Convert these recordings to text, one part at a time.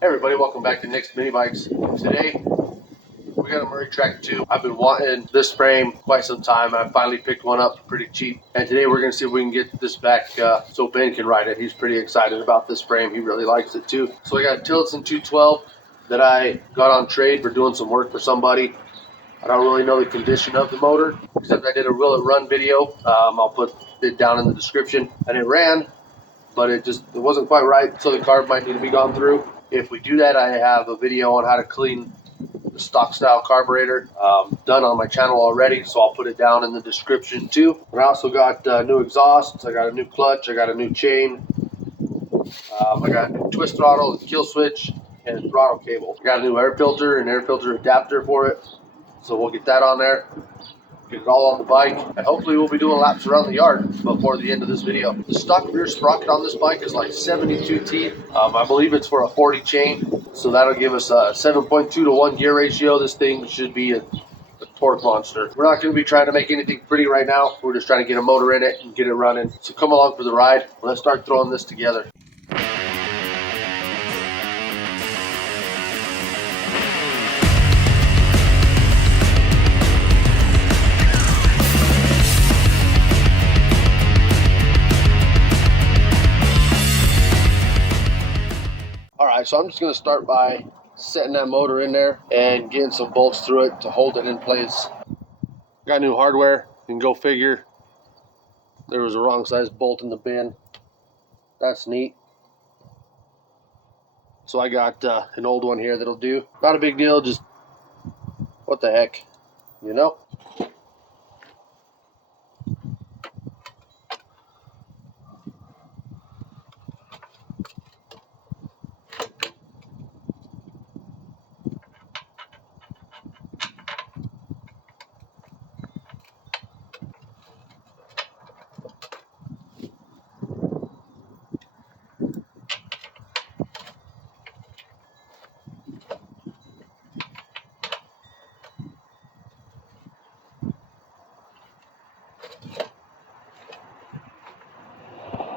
Hey everybody, welcome back to Nicsminibikes. Today we got a Murray Track 2. I've been wanting this frame quite some time. I finally picked one up pretty cheap, and today we're going to see if we can get this back so Ben can ride it. He's pretty excited about this frame. He really likes it too. So I got a tillotson 212 that I got on trade for doing some work for somebody. I don't really know the condition of the motor, except I did a Will It Run video. I'll put it down in the description, and it ran, but it wasn't quite right, so the carb might need to be gone through. If we do that, I have a video on how to clean the stock style carburetor done on my channel already, so I'll put it down in the description too. And I also got new exhausts, I got a new clutch, I got a new chain, I got a new twist throttle, a kill switch, and a throttle cable. I got a new air filter and air filter adapter for it, so we'll get that on there. Get it all on the bike, and hopefully we'll be doing laps around the yard before the end of this video. The stock rear sprocket on this bike is like 72 teeth. I believe it's for a 40 chain, so that'll give us a 7.2 to 1 gear ratio. This thing should be a torque monster. We're not going to be trying to make anything pretty right now. We're just trying to get a motor in it and get it running. So come along for the ride. Let's start throwing this together. Alright, so I'm just going to start by setting that motor in there and getting some bolts through it to hold it in place. Got new hardware, and go figure. There was a wrong size bolt in the bin. That's neat. So I got an old one here that'll do. Not a big deal, just what the heck, you know?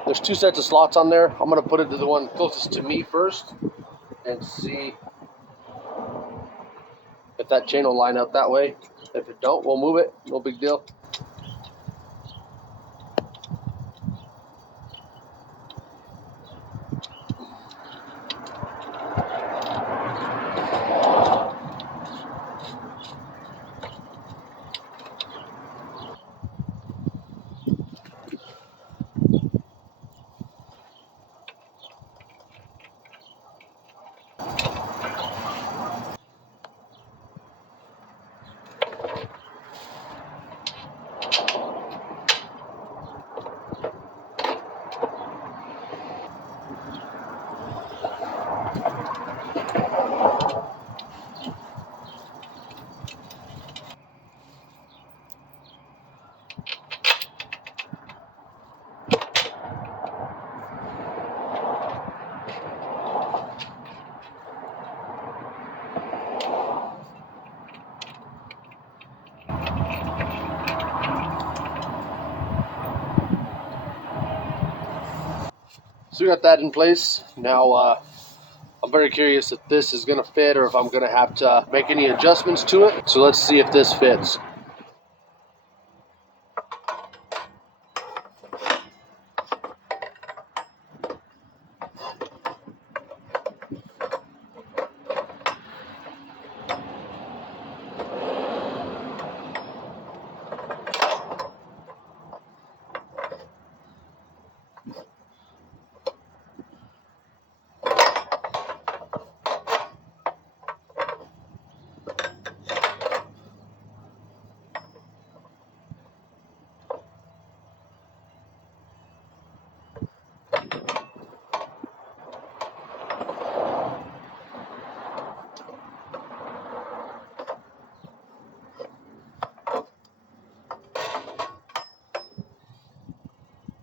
There's two sets of slots on there. I'm going to put it to the one closest to me first and see if that chain will line up that way. If it don't, we'll move it. No big deal. So we got that in place. Now I'm very curious if this is going to fit or if I'm going to have to make any adjustments to it. So let's see if this fits.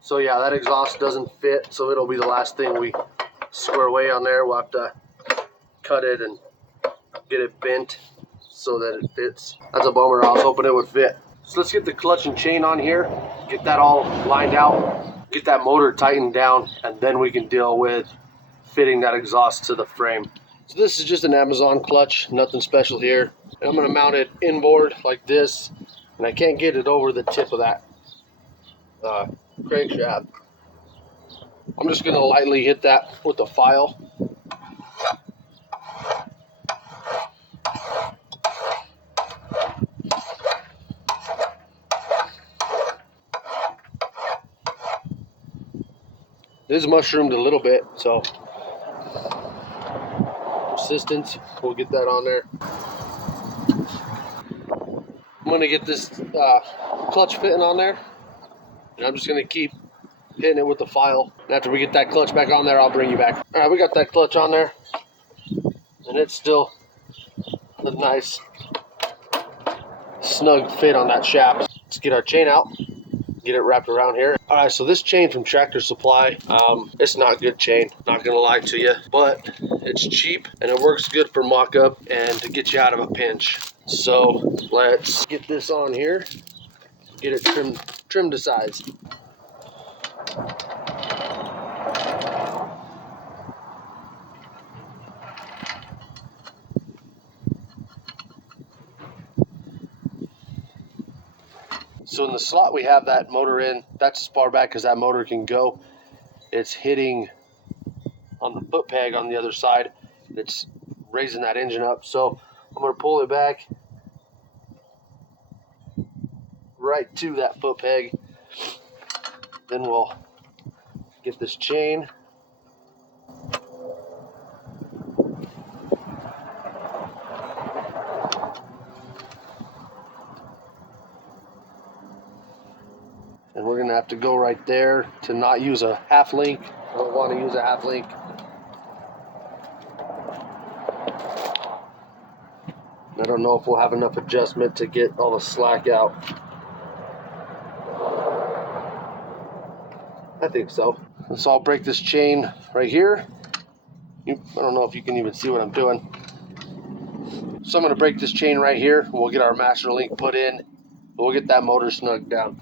So yeah, that exhaust doesn't fit, so it'll be the last thing we square away on there. We'll have to cut it and get it bent so that it fits. That's a bummer. I was hoping it would fit. So let's get the clutch and chain on here, get that all lined out, get that motor tightened down, and then we can deal with fitting that exhaust to the frame. So this is just an Amazon clutch, nothing special here. And I'm gonna mount it inboard like this, and I can't get it over the tip of that crankshaft. I'm just gonna lightly hit that with the file. It is mushroomed a little bit, so resistance, we'll get that on there. I'm gonna get this clutch fitting on there, and I'm just gonna keep hitting it with the file. And after we get that clutch back on there, I'll bring you back. All right, we got that clutch on there, and it's still a nice snug fit on that shaft. Let's get our chain out, get it wrapped around here. All right, so this chain from Tractor Supply, it's not good chain, not gonna lie to you, but it's cheap and it works good for mock-up and to get you out of a pinch. So let's get this on here, get it trimmed to size. So in the slot we have that motor in, that's as far back as that motor can go. It's hitting on the foot peg on the other side. It's raising that engine up. So I'm gonna pull it back right to that foot peg. Then we'll get this chain. And we're gonna have to go right there to not use a half link. I don't want to use a half link. I don't know if we'll have enough adjustment to get all the slack out. I think so. So I'll break this chain right here. I don't know if you can even see what I'm doing. So I'm gonna break this chain right here. We'll get our master link put in. We'll get that motor snugged down.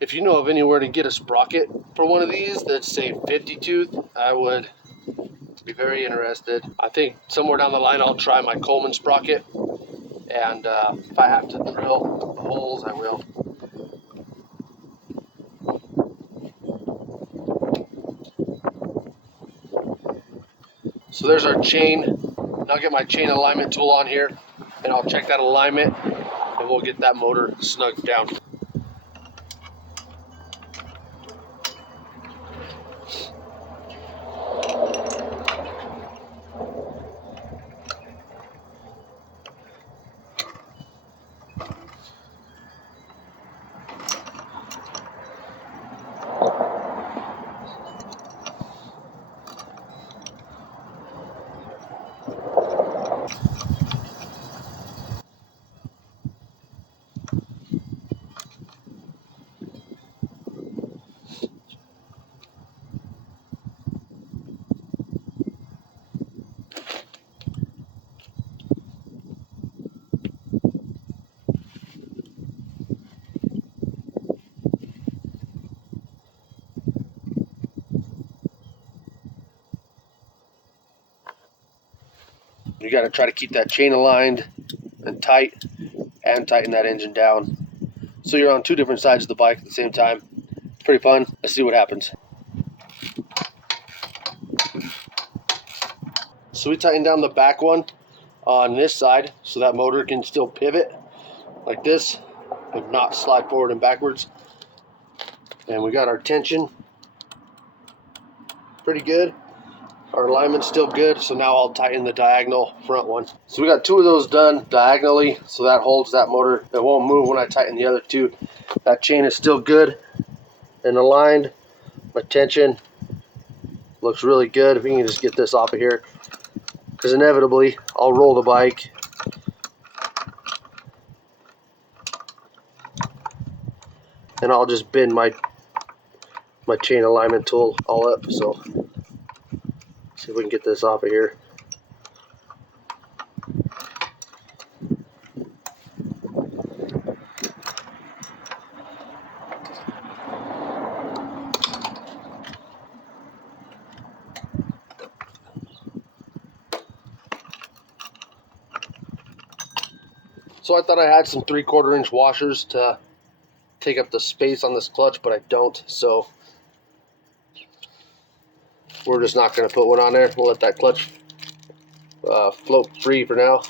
If you know of anywhere to get a sprocket for one of these that's say 50 tooth, I would be very interested. I think somewhere down the line I'll try my Coleman sprocket, and if I have to drill the holes, I will. So there's our chain. Now I'll get my chain alignment tool on here, and I'll check that alignment, and we'll get that motor snugged down. You got to try to keep that chain aligned and tight, and tighten that engine down. So you're on two different sides of the bike at the same time. Pretty fun. Let's see what happens. So we tighten down the back one on this side so that motor can still pivot like this and not slide forward and backwards. And we got our tension pretty good. Our alignment's still good, so now I'll tighten the diagonal front one. So we got two of those done diagonally, so that holds that motor. It won't move when I tighten the other two. That chain is still good and aligned. My tension looks really good. If we can just get this off of here, because inevitably I'll roll the bike. And I'll just bend my chain alignment tool all up. So see if we can get this off of here. So I thought I had some 3/4 inch washers to take up the space on this clutch, but I don't. So we're just not going to put one on there. We'll let that clutch float free for now.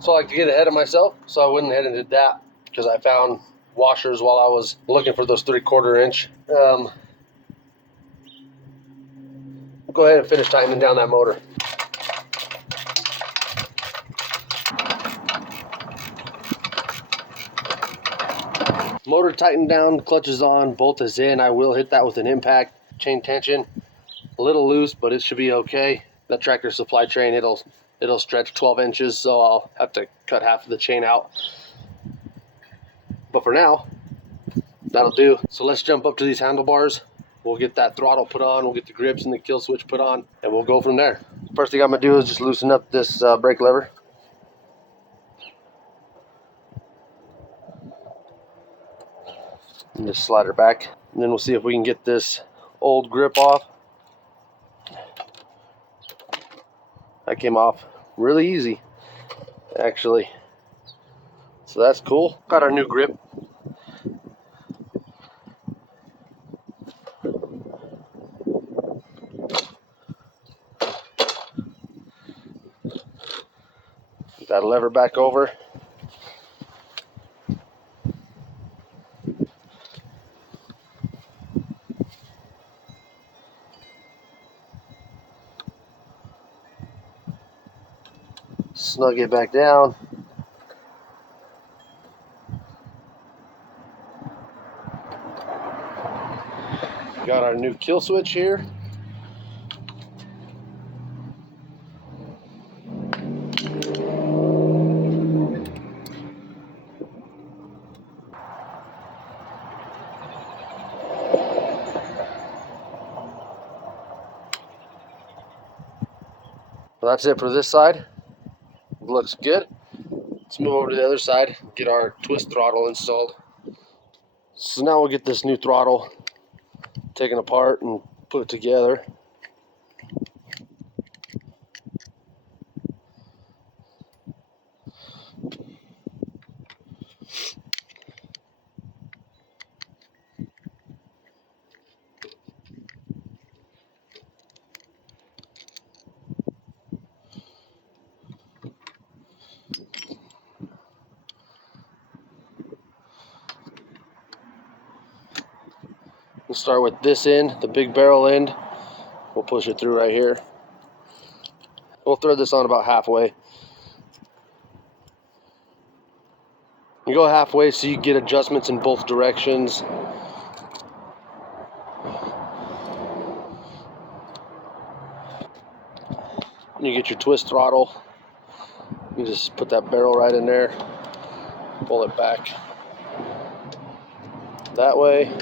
So I like to get ahead of myself, so I went ahead and did that because I found washers while I was looking for those 3/4 inch. Go ahead and finish tightening down that motor. Motor tightened down, clutch is on, bolt is in. I will hit that with an impact. Chain tension a little loose, but it should be okay. That Tractor Supply chain, it'll stretch 12 inches, so I'll have to cut half of the chain out. But for now, that'll do. So let's jump up to these handlebars. We'll get that throttle put on, we'll get the grips and the kill switch put on, and we'll go from there. First thing I'm gonna do is just loosen up this brake lever. And just slide her back. And then we'll see if we can get this old grip off. That came off really easy, actually. So that's cool. Got our new grip. Get that lever back over. Snug it back down. Got our new kill switch here. Well, that's it for this side. It looks good. Let's move over to the other side, get our twist throttle installed. So now we'll get this new throttle taken apart and put it together. We'll start with this end, the big barrel end. We'll push it through right here. We'll thread this on about halfway. You go halfway so you get adjustments in both directions. You get your twist throttle. You just put that barrel right in there, pull it back that way.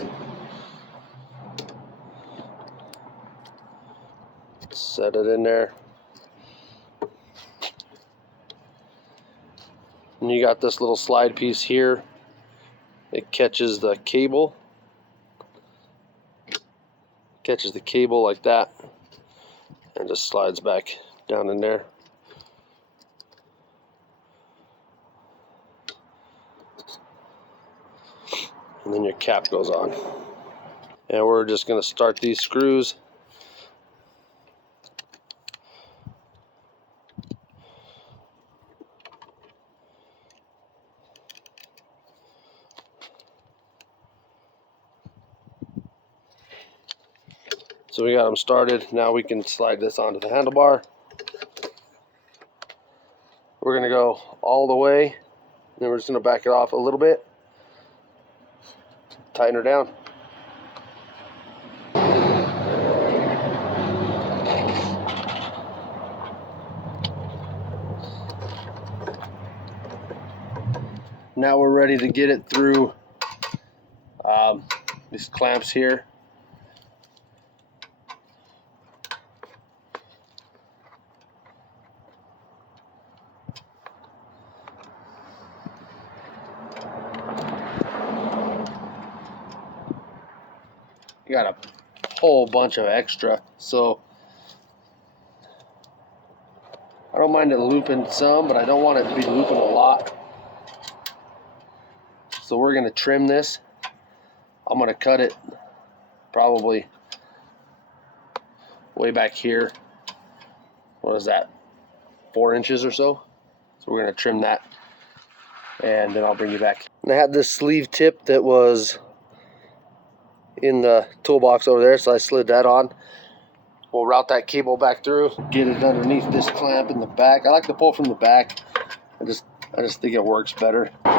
Set it in there. And you got this little slide piece here. It catches the cable. Catches the cable like that and just slides back down in there. And then your cap goes on. And we're just going to start these screws. So we got them started. Now we can slide this onto the handlebar. We're going to go all the way. Then we're just going to back it off a little bit. Tighten her down. Now we're ready to get it through these clamps here. You got a whole bunch of extra, so I don't mind it looping some, but I don't want it to be looping a lot. So we're going to trim this. I'm going to cut it probably way back here. What is that? 4 inches or so. So we're going to trim that, and then I'll bring you back. And I had this sleeve tip that was in the toolbox over there, so I slid that on. We'll route that cable back through, get it underneath this clamp in the back. I like to pull from the back. I just think it works better. And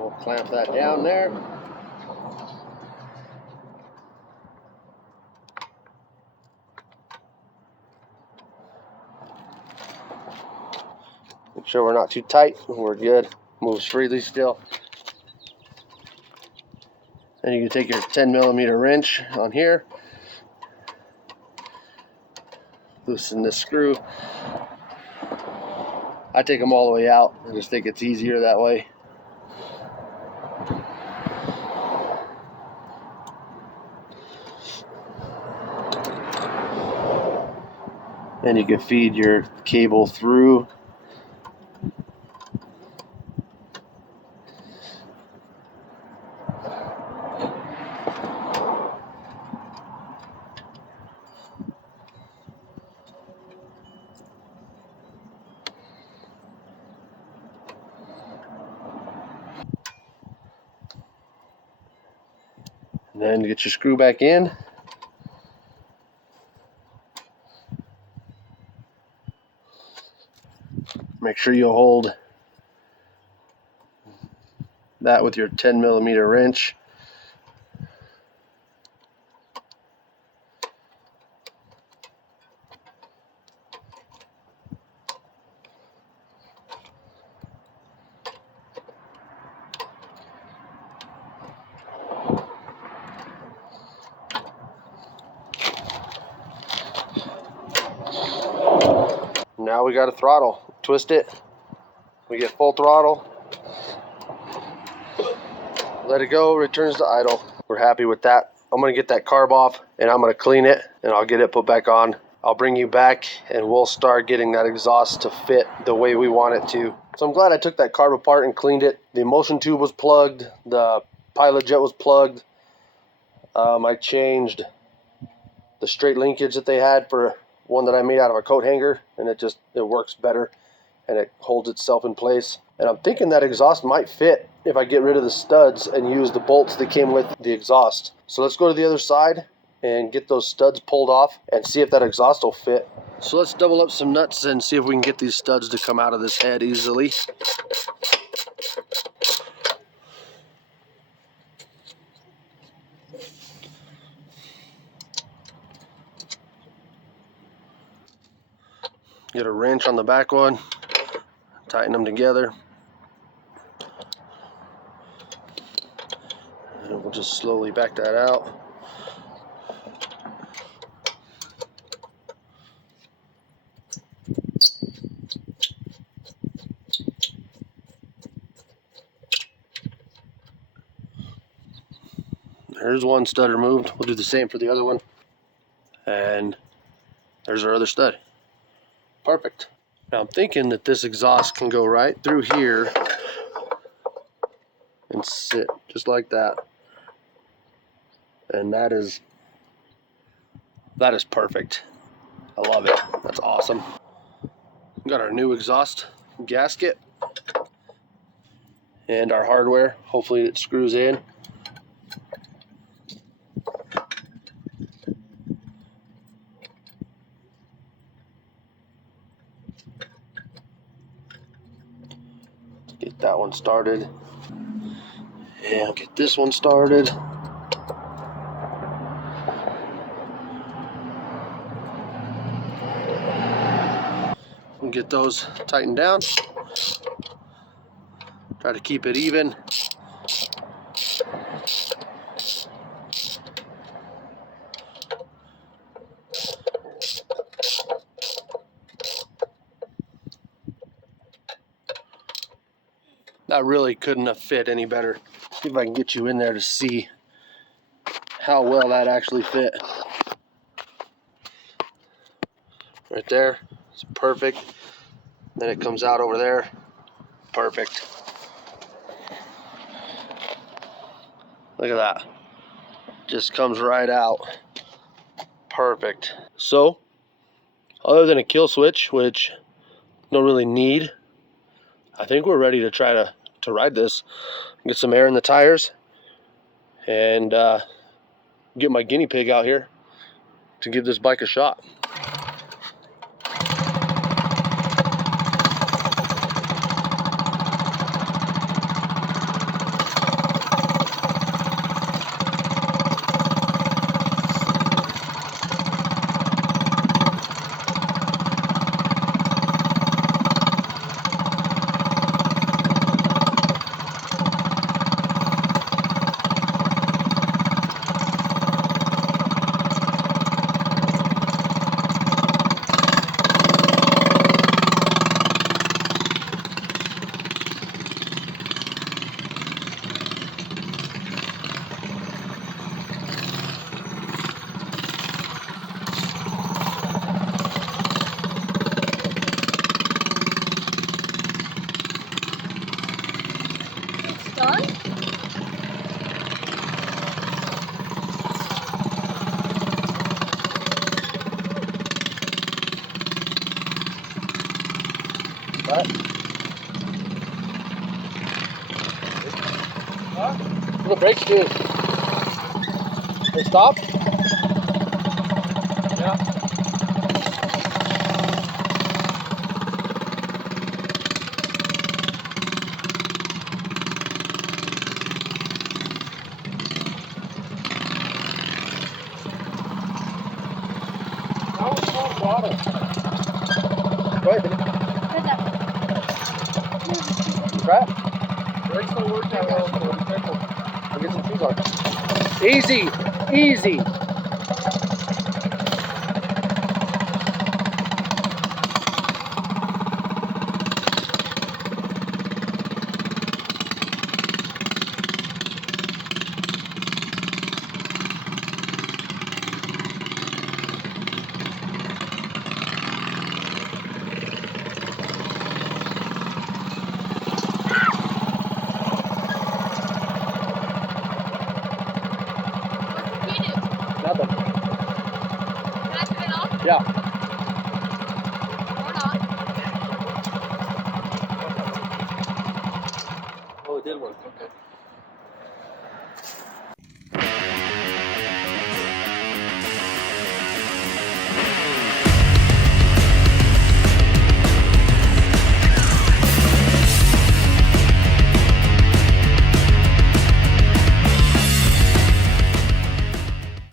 we'll clamp that down there. Make sure we're not too tight. We're good. Moves freely still. And you can take your 10mm wrench on here. Loosen this screw. I take them all the way out. I just think it's easier that way. And you can feed your cable through. And then get your screw back in. Make sure you hold that with your 10mm wrench. Now we got a throttle. Twist it. We get full throttle. Let it go, returns to idle. We're happy with that. I'm gonna get that carb off and I'm gonna clean it and I'll get it put back on. I'll bring you back and we'll start getting that exhaust to fit the way we want it to. So I'm glad I took that carb apart and cleaned it. The motion tube was plugged. The pilot jet was plugged. I changed the straight linkage that they had for one that I made out of a coat hanger, and it works better and it holds itself in place. And I'm thinking that exhaust might fit if I get rid of the studs and use the bolts that came with the exhaust. So let's go to the other side and get those studs pulled off and see if that exhaust will fit. So let's double up some nuts and see if we can get these studs to come out of this head easily. Get a wrench on the back one, tighten them together. And We'll just slowly back that out. There's one stud removed. We'll do the same for the other one. And there's our other stud. Perfect. Now I'm thinking that this exhaust can go right through here and sit just like that. And that is perfect. I love it. That's awesome. We got our new exhaust gasket and our hardware. Hopefully it screws in. Get that one started. And get this one started. And get those tightened down. Try to keep it even. That really couldn't have fit any better. See if I can get you in there to see how well that actually fit. Right there, it's perfect. Then it comes out over there, perfect. Look at that, just comes right out, perfect. So, other than a kill switch, which don't really need, I think we're ready to try to ride this. Get some air in the tires and get my guinea pig out here to give this bike a shot. What do the brakes do? They stop? Yeah. That was so throttle. Go ahead, Vinny. Try it. Brakes don't work that well, so be careful. I'll get some shoes on. Easy, easy. Nothing. Can I turn it off? Yeah. Or not? Oh, it did work. Okay.